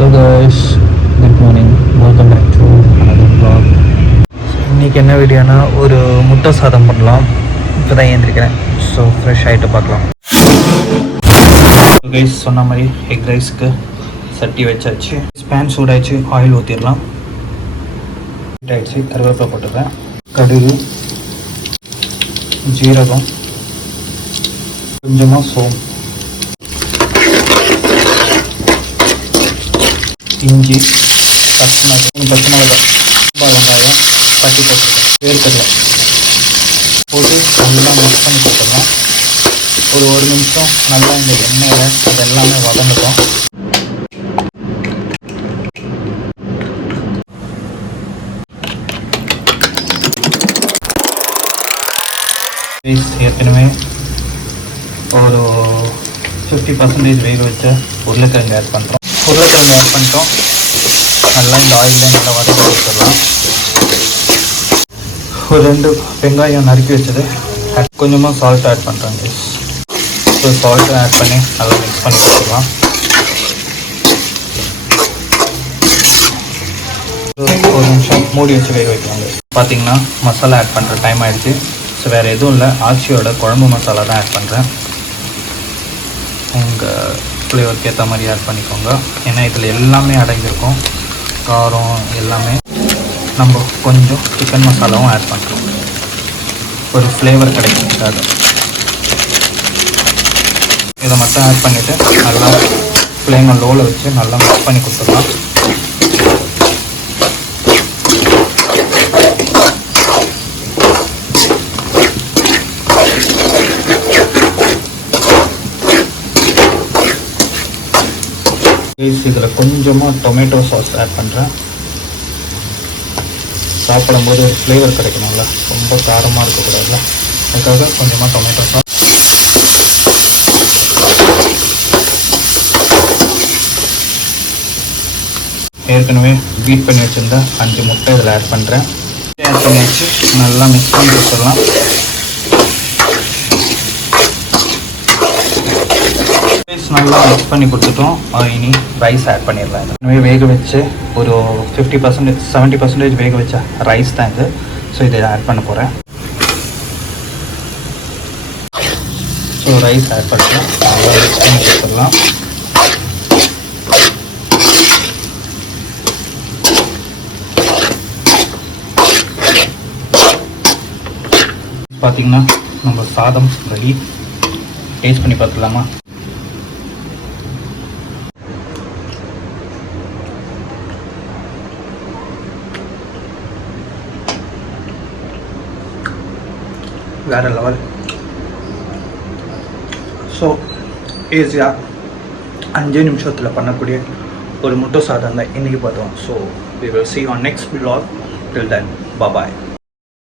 Hello guys, good morning. Welcome back to another vlog. இன்றைக்கி என்ன வீடியோனா ஒரு முட்டை சாதம் பண்ணலாம். இப்போ தான் ஏந்திரிக்கிறேன். ஸோ ஃப்ரெஷ் ஆகிட்டு பார்க்கலாம். கைஸ் சொன்ன மாதிரி எக் ரைஸ்க்கு சட்டி வச்சாச்சு. ஸ்பேன் சூடாச்சு, ஆயில் ஊற்றிடலாம். ஆயிடுச்சு, கருவேப்பிலை போட்டுக்கிறேன். கடுகு, ஜீரகம், கொஞ்சமாக சோம்பு, இஞ்சி, பச்சை மிளகாய், வெங்காயம் தட்டி போட்டுருக்கேன். வேர்க்கடலை போட்டு நல்லா மிக்ஸ் பண்ணி போட்டுடலாம். ஒரு நிமிஷம் நல்லா இந்த எண்ணெயில் அது எல்லாமே வதங்கட்டும். ஏற்கனவே ஒரு 50% வேக வச்ச உருளைக்கிழங்கு ஆட் பண்ணுறோம். உருளைக்கிழங்கு ஆட் பண்ணிட்டோம். நல்லா இந்த ஆயிலில் நல்லா வதக்கி வச்சிடலாம். ஒரு 2 வெங்காயம் நறுக்கி வச்சது கொஞ்சமாக சால்ட் ஆட் பண்ணுறாங்க. ஸோ சால்ட்டு ஆட் பண்ணி நல்லா மிக்ஸ் பண்ணி வச்சிடலாம். ஒரு நிமிஷம் மூடி வச்சு வேக வைக்கலாங்க. பார்த்தீங்கன்னா மசாலா ஆட் பண்ணுற டைம் ஆகிடுச்சு. ஸோ வேறு எதுவும் இல்லை, ஆச்சியோட குழம்பு மசாலா தான் ஆட் பண்ணுறேன். உங்கள் ஃப்ளேவருக்கு ஏற்ற மாதிரி ஆட் பண்ணிக்கோங்க. ஏன்னா இதில் எல்லாமே அடங்கியிருக்கும், காரம் எல்லாமே. நம்ம கொஞ்சம் சிக்கன் மசாலாவும் ஆட் பண்ணுறோம், ஒரு ஃப்ளேவர் கிடைக்கிறதுக்காக. இதை மட்டும் ஆட் பண்ணிவிட்டு நல்லா ஃப்ளேமை லோவில் வச்சு நல்லா மிக்ஸ் பண்ணி கொடுத்துடலாம். இதில் கொஞ்சமாக டொமேட்டோ சாஸ் ஆட் பண்ணுறேன். சாப்பிடும்போது ஒரு ஃப்ளேவர் கிடைக்கணும்ல, ரொம்ப காரமாக இருக்கக்கூடாதுல, அதுக்காக கொஞ்சமாக டொமேட்டோ சாஸ். ஏற்கனவே பீட் பண்ணி வச்சுருந்தா 5 முட்டை இதில் ஆட் பண்ணுறேன். ஆட் பண்ணி வச்சு நல்லா மிக்ஸ் பண்ணி வச்சிடலாம். நல்லா மிக்ஸ் பண்ணி கொடுத்துட்டோம். இனி ரைஸ் ஆட் பண்ணிடலாம். எனவே வேக வச்சு ஒரு 50% 70% வேக வச்ச ரைஸ் தான் இது. ஸோ இதை ஆட் பண்ண போகிறேன். ஸோ ரைஸ் ஆட் பண்ணலாம், நல்லா மிக்ஸ் பண்ணி கொடுத்துடலாம். பார்த்திங்கன்னா நம்ம சாதம் ரெடி. டேஸ்ட் பண்ணி பார்த்துக்கலாமா? வேறு லெவல். ஸோ ஈஸியாக 5 நிமிஷத்தில் பண்ணக்கூடிய ஒரு முட்டை சாதம் தான் இன்றைக்கி பார்த்தோம். So we will see on next vlog. Till then, bye bye.